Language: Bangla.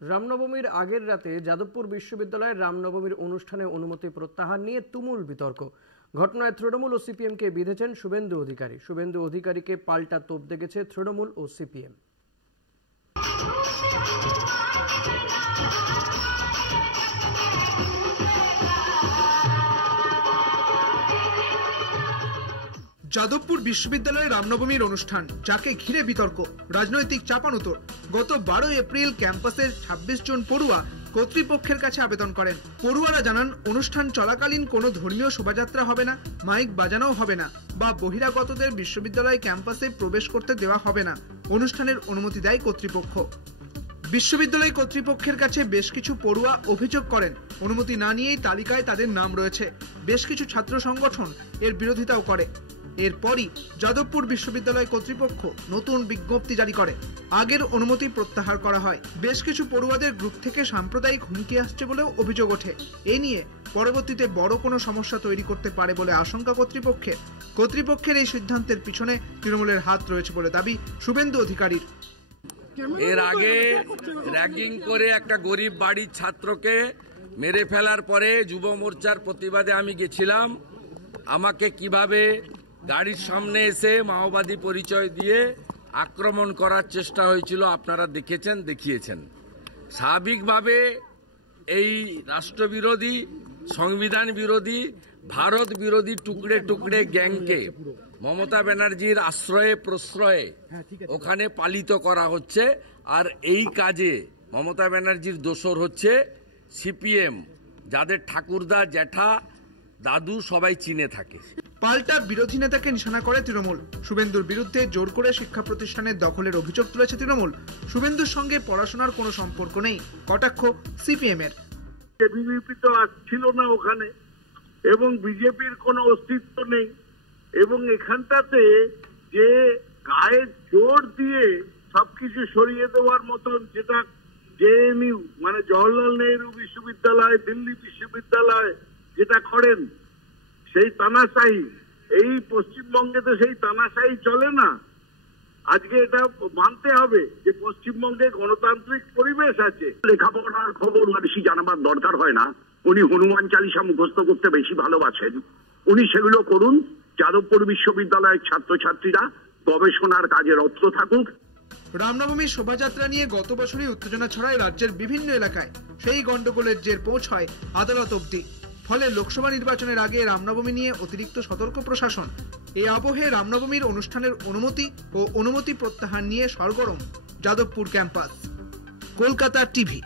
রামনবমীর আগের রাতে যাদবপুর বিশ্ববিদ্যালয়ের রামনবমীর অনুষ্ঠানে অনুমতি প্রত্যাহার নিয়ে তুমুল বিতর্ক। ঘটনায় তৃণমূল ও সিপিএমকে বিঁধেছেন শুভেন্দু অধিকারী। শুভেন্দু অধিকারীকে পাল্টা তোপ দেখেছে তৃণমূল ও সিপিএম। যাদবপুর বিশ্ববিদ্যালয়ে রামনবমীর অনুষ্ঠান, যাকে ঘিরে বিতর্ক, রাজনৈতিক চাপানুতোর। গত 12 এপ্রিল ক্যাম্পাসের 26 জন পড়ুয়া কর্তৃপক্ষের কাছে আবেদন করেন। পড়ুয়ারা জানান, অনুষ্ঠান চলাকালীন কোনো ধর্মীয় শোভাযাত্রা হবে না, মাইক বাজানোও হবে না, বা বহিরাগতদের বিশ্ববিদ্যালয় ক্যাম্পাসে প্রবেশ করতে দেওয়া হবে না। অনুষ্ঠানের অনুমতি দেয় কর্তৃপক্ষ। বিশ্ববিদ্যালয় কর্তৃপক্ষের কাছে বেশ কিছু পড়ুয়া অভিযোগ করেন, অনুমতি না নিয়েই তালিকায় তাদের নাম রয়েছে। বেশ কিছু ছাত্র সংগঠন এর বিরোধিতাও করে। এরপরই যাদবপুর বিশ্ববিদ্যালয় কর্তৃপক্ষ নতুন বিজ্ঞপ্তি জারি করে। আগের অনুমতি প্রত্যাহার করা হয়। বেশ কিছু পড়ুয়াদের গ্রুপ থেকে সাম্প্রদায়িক হুমকি আসছে বলেও অভিযোগ ওঠে। এ নিয়ে পরবর্তীতে বড় কোনো সমস্যা তৈরি করতে পারে বলে আশঙ্কা কর্তৃপক্ষের। কর্তৃপক্ষের এই সিদ্ধান্তের পিছনে তৃণমূলের হাত রয়েছে বলে দাবি শুভেন্দু অধিকারীর। এর আগে র্যাগিং করে একটা গরিব বাড়ির ছাত্রকে মেরে ফেলার পরে যুব মোর্চার প্রতিবাদে আমি গেছিলাম। আমাকে কিভাবে গাড়ির সামনে এসে মাওবাদী পরিচয় দিয়ে আক্রমণ করার চেষ্টা হয়েছিল আপনারা দেখেছেন, দেখিয়েছেন। স্বাভাবিকভাবে এই রাষ্ট্রবিরোধী, সংবিধান বিরোধী, ভারত বিরোধী টুকরে টুকরে গ্যাংকে মমতা ব্যানার্জির আশ্রয়ে প্রশ্রয়ে ওখানে পালিত করা হচ্ছে। আর এই কাজে মমতা ব্যানার্জির দোসর হচ্ছে সিপিএম, যাদের ঠাকুরদা, জ্যাঠা, দাদু সবাই চিনে থাকে। পাল্টা বিরোধী নেতাকে নিশানা করে তৃণমূল। শুভেন্দুর বিরুদ্ধে জোর করে শিক্ষা প্রতিষ্ঠানের দখলের অভিযোগ তুলেছে তৃণমূল। শুভেন্দুর সঙ্গে পড়াশোনার কোনো সম্পর্ক নেই, কটাক্ষ সিপিএম এর। বিজেপি তো ছিল না ওখানে, এবং বিজেপির কোনো অস্তিত্ব নেই। এবং এখানটাতে যে গায়ে জোর দিয়ে সবকিছু সরিয়ে দেওয়ার মতন, যেটা জেএনইউ মানে জওহরলাল নেহরু বিশ্ববিদ্যালয়, দিল্লি বিশ্ববিদ্যালয় যেটা করেন, সেই তানাশাহি এই পশ্চিমবঙ্গে তো সেই তানাশাহি চলে না। আজকে এটা মানতে হবে যে পশ্চিমবঙ্গে গণতান্ত্রিক পরিবেশ আছে। লেখাপড়ার খবর বেশি জানাবার দরকার হয় না। উনি হনুমান চালিসা মুখস্থ করতে বেশি ভালোবাসেন, উনি সেগুলো করুন। যাদবপুর বিশ্ববিদ্যালয়ের ছাত্রছাত্রীরা গবেষণার কাজে রত থাকুক। রামনবমীর শোভাযাত্রা নিয়ে গত বছরই উত্তেজনা ছড়ায় রাজ্যের বিভিন্ন এলাকায়। সেই গন্ডগোলের জের পৌঁছয় আদালত অবধি। ফলে লোকসভা নির্বাচনের আগে রামনবমী নিয়ে অতিরিক্ত সতর্ক প্রশাসন। এই আবহে রামনবমীর অনুষ্ঠানের অনুমতি ও অনুমতি প্রত্যাহার নিয়ে সরগরম যাদবপুর ক্যাম্পাস। কলকাতা টিভি।